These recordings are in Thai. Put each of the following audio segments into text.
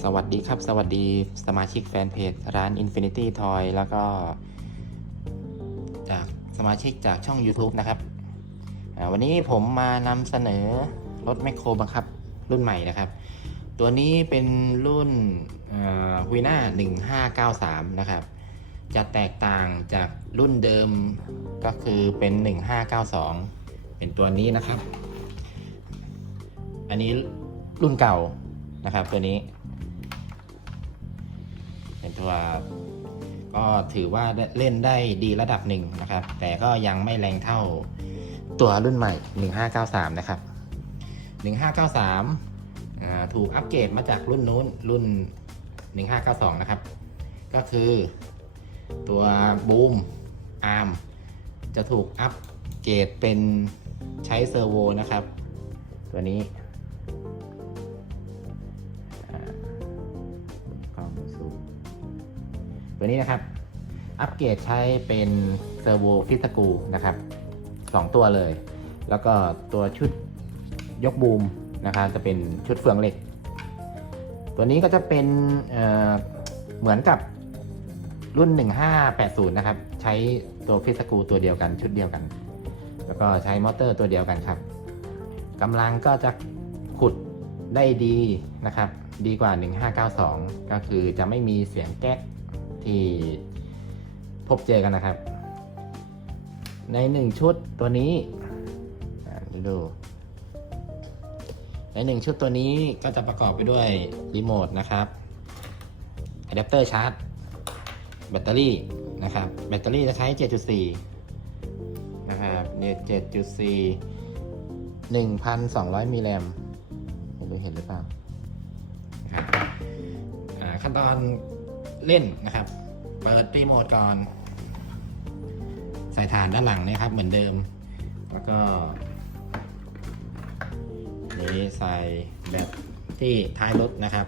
สวัสดีครับ สวัสดีสมาชิกแฟนเพจร้าน Infinity Toy แล้วก็ จากสมาชิกจากช่อง YouTube นะครับ วันนี้ผมมานำเสนอรถแมคโครบังคับ รุ่นใหม่นะครับ ตัวนี้เป็นรุ่นฮุยน่า1593 นะครับ จะแตกต่างจากรุ่นเดิมก็คือเป็น 1592 เป็นตัวนี้นะครับ อันนี้รุ่นเก่า นะครับ ตัวนี้ เป็นตัวก็ถือว่าเล่นได้ดีระดับหนึ่งนะครับ แต่ก็ยังไม่แรงเท่าตัวรุ่นใหม่ 1593 นะครับ 1593อ่าถูกอัปเกรดมาจากรุ่นนู้นรุ่น 1592 นะครับ ก็คือตัวบูมอาร์มจะถูกอัปเกรดเป็นใช้เซอร์โวนะครับ ตัวนี้ ตัวนี้นะครับ อัปเกรดใช้เป็นเซอร์โวฟิสกูนะครับสองตัวเลย แล้วก็ตัวชุดยกบูมนะครับจะเป็นชุดเฟืองเหล็ก ตัวนี้ก็จะเป็นเเหมือนกับรุ่น 1580 นะครับ ใช้ตัวฟิสกูตัวเดียวกันชุดเดียวกัน แล้วก็ใช้มอเตอร์ตัวเดียวกันครับกำลังก็จะขุดได้ดีนะครับ ดีกว่า 1592 ก็คือจะไม่มีเสียงแก๊ก ที่พบเจอกันนะครับ ในหนึ่งชุดตัวนี้อ่ดูในหนึ่งชุดตัวนี้ก็จะประกอบไปด้วยรีโมทนะครับอะแดปเตอร์ชาร์จแบตเตอรี่นะครับ แบตเตอรี่จะใช้ 7.4 นะครับเนี่ย7.4 1,200มิลลิแอมไม่รู้เห็นหรือเปล่าขั้นตอน เล่นนะครับ เปิดรีโมทก่อน ใส่ฐานด้านหลังนะครับเหมือนเดิม แล้วก็นี้ใส่แบบที่ท้ายรถนะครับ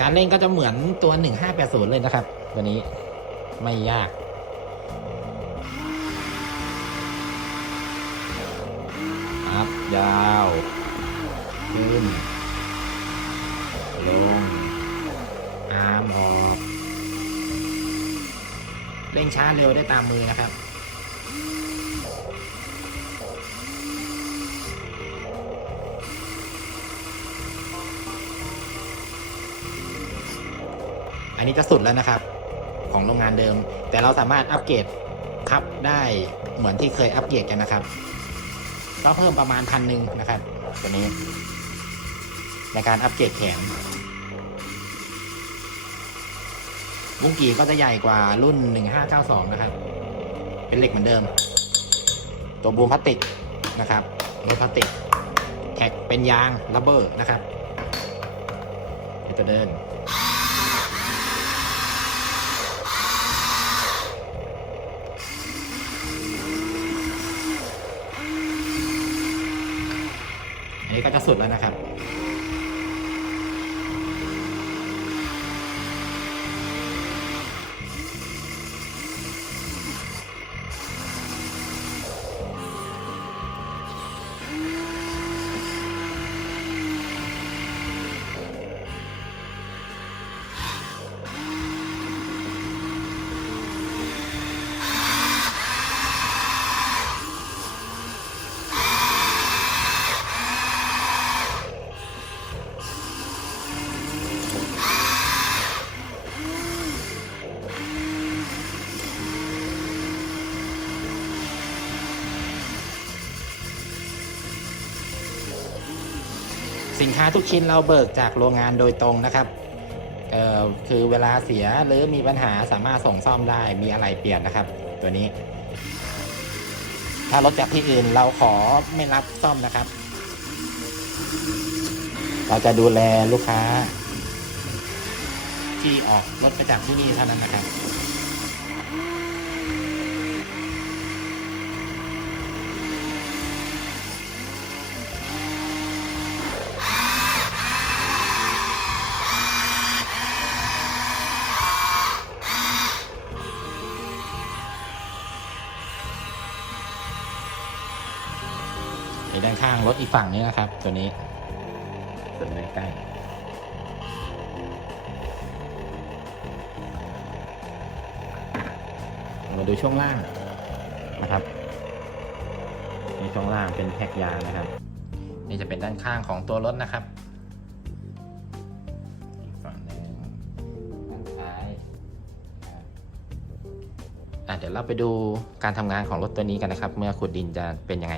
การเล่นก็จะเหมือนตัว 1580 เลยนะครับ ตัวนี้ไม่ยาก อัพ ยาว ขึ้น ลง อาร์มออก เร่งช้าเร็วได้ตามมือนะครับ อันนี้จะสุดแล้วนะครับ ของโรงงานเดิม แต่เราสามารถอัปเกรดพับได้เหมือนที่เคยอัปเกรดกันนะครับก็เพิ่มประมาณพันหนึ่งนะครับตัวนี้ ในการอัปเกรดแขนวงกีก็จะใหญ่กว่ารุ่น 1592 นะครับ เป็นเหล็กเหมือนเดิม ตัวบูมพลาสติกนะครับรถพลาสติกแท็กเป็นยางระเบิดนะครับเดี๋ยวตัวเดิน อันนี้ก็จะ สุดแล้วนะครับ ค้าทุกชิ้นเราเบิกจากโรงงานโดยตรงนะครับเออคือเวลาเสียหรือมีปัญหาสามารถส่งซ่อมได้มีอะไรเปลี่ยนนะครับ ตัวนี้ ถ้ารถจากที่อื่นเราขอไม่รับซ่อมนะครับ เราจะดูแลลูกค้า ที่ออกรถไปจากที่นี่เท่านั้นนะครับ ข้างรถอีกฝั่งนี้นะครับ ตัวนี้ส่วนใกล้ๆมาดูช่วงล่างนะครับในช่วงล่างเป็นแท็กยางนะครับ นี่จะเป็นด้านข้างของตัวรถนะครับอีกฝั่งหนึ่งด้านท้ายอะเดี๋ยวเราไปดูการทำงานของรถตัวนี้กันนะครับ เมื่อขุดดินจะเป็นยังไง